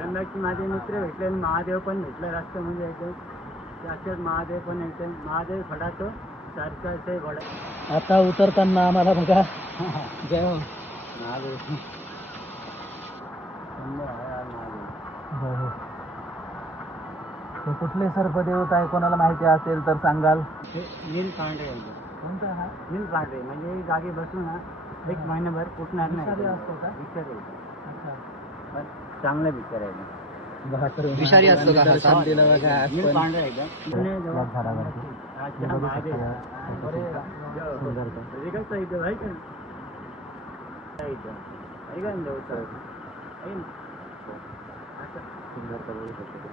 गंगाची माझे मित्र भेटले आणि महादेव पण भेटला रस्ता म्हणजे एकदम त्याच्यात महादेव पण येते महादेव फडातो सारखं ते फडा. आता उतरताना आम्हाला बघा जय हो महादेव. हो हो. कुठले सर्पदेवता आहे कोणाला माहिती असेल तर सांगाल. नील पांढरे आहे. कोणतं हा नील पांढरे म्हणजे जागी बसून ना एक महिनाभर फुटणार नाही असतो का विचार आहे. अच्छा चांगला विचार आहे. विषारी असतो का दर्शन दिलं बघा नील पांढरे आहे का झाडावरती. अच्छा महादेव सुंदर कसं इथं आहे का इथं आहे का देवता आहे ना सुंदर बघू शकतो.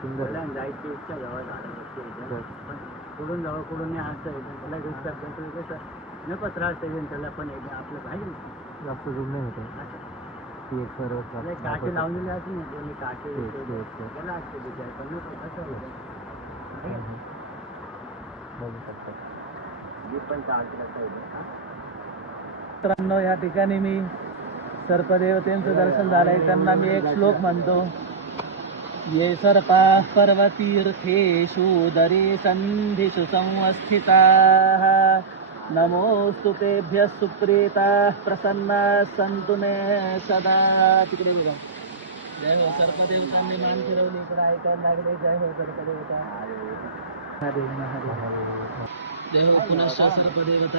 सुंदर जायची इच्छा जावं झाडावरती पण कुठून जावं कुठून नाही असं त्याला दिसतात कसं नको त्रास आहे त्याला पण आपलं पाहिजे जास्त दूर नाही होतं. काटे लावलेले असून मी काटे त्याला असते विचार पण कसं बघू शकतो मी पण मित्रांनो या ठिकाणी मी सर्पदेवतेंचं दर्शन झालंय. त्यांना मी एक श्लोक म्हणतो. ये सर्पा पर्वतीर्थेषु दरे संधिषु संवस्थिताः नमोस्तु तेभ्यः सुप्रीताः प्रसन्नाः सन्तु मे सदा. तिकडे बघा जय हो सर्पदेवतांनी मान फिरवली इकडे ऐकायला लागले. जय हो सर्पदेवता जय हो पुनश्च सर्पदेवता.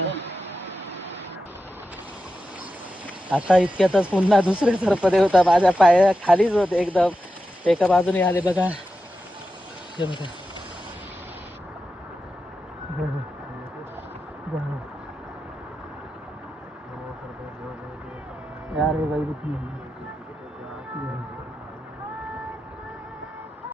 आता इतक्यातच पुन्हा दुसरे सर्पदेवता माझ्या पाया खालीच होते एकदम एका बाजूने आले बघा. हे बघा यार हे वैभव